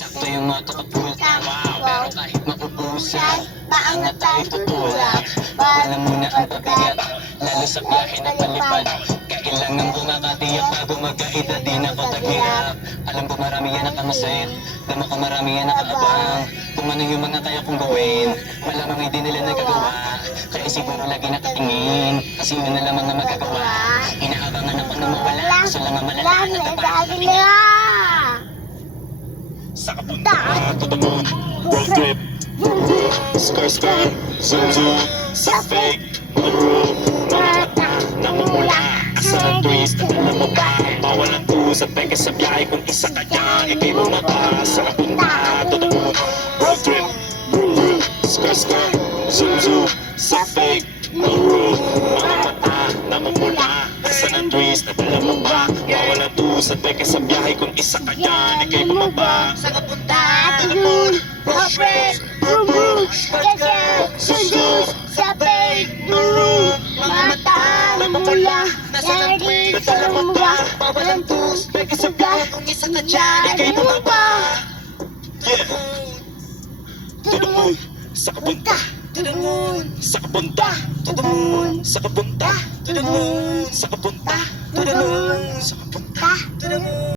Sakto yung moto kaputa. Pero kahit maubusan, paangat tayo tutulak. Wala muna ang pabigat, lalo sa biyahe na palipad. Kailangan kumakatiyak bago magkaedad, di na ko taghirap. Alam ko marami yan nakamasit, dama ko marami yan nakaabang. Kung ano yung mga kaya kong gawin, malamang hindi nila nagagawa. Kaya siguro lagi nakatingin, kasi yun na lamang ang magagawa. Inaabangan ako na mawala, so lang ang malalaan at tapakan nila. Sa kapunta, to the moon, road trip, skirt, zoom zoom, sa fake, room, mga mata, namumula, asa ng twist, at alam mo ba, bawal ang tus at peke sa biyahe kung isa ka dyan, ikay bumaba, sa kapunta, to the moon, road trip, skirt, zoom zoom, sa fake, room, mga mata, namumula, asa ng twist, at alam mo ba, bawal ang tus at peke sa biyahe kung isa ka dyan, ikay bumaba, Sa kapunta, to the moon, road trip, vroom vroom, sunod sa fake room, mga mata namumula, nasa ng twig, sa lumaba, bawalang tus, peke sa biyahe kung isa ka dyan, ikay bumaba. yeah, to the moon, sa kapunta, To the moon, sa kapunta, to the moon, sa kapunta, to the moon, sa kapunta, to the moon, sa kapunta, to the moon.